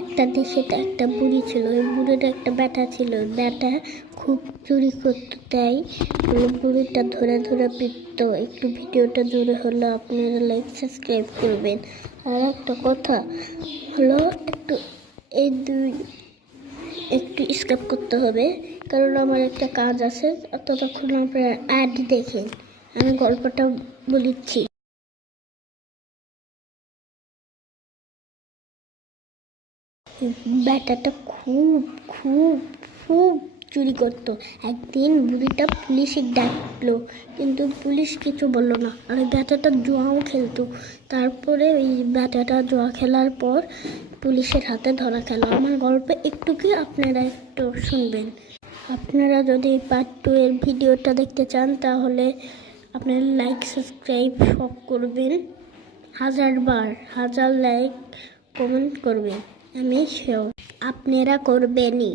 একটা দেশে একটা বুড়ি ছিল। ওই বুড়ির একটা ব্যাটা ছিল। ব্যাটা খুব চুরি করতে তাই বুড়িটা ধরে ধরে পিটতো। একটু ভিডিওটা জোরে হলো, আপনারা লাইক সাবস্ক্রাইব করবেন। আর একটা কথা হলো, এই দুই একটু স্কিপ করতে হবে, কারণ আমার একটা কাজ আছে। ততক্ষণ আপনারা অ্যাড দেখেন, আমি গল্পটা বলিচ্ছি। ব্যাটাটা খুব খুব খুব চুরি করতো। একদিন বুড়িটা পুলিশে ডাকলো, কিন্তু পুলিশ কিছু বললো না। আর ব্যাটাটা জুয়াও খেলতো। তারপরে ওই ব্যাটাটা জুয়া খেলার পর পুলিশের হাতে ধরা খেলো। আমার গল্প একটু কি আপনারা একটু শুনবেন। আপনারা যদি পার্ট 2 এর ভিডিওটা দেখতে চান, তাহলে আপনারা লাইক সাবস্ক্রাইব সব করবেন। 1000 লাইক কমেন্ট করবেন, আমি শিওর আপনারা করবেনই।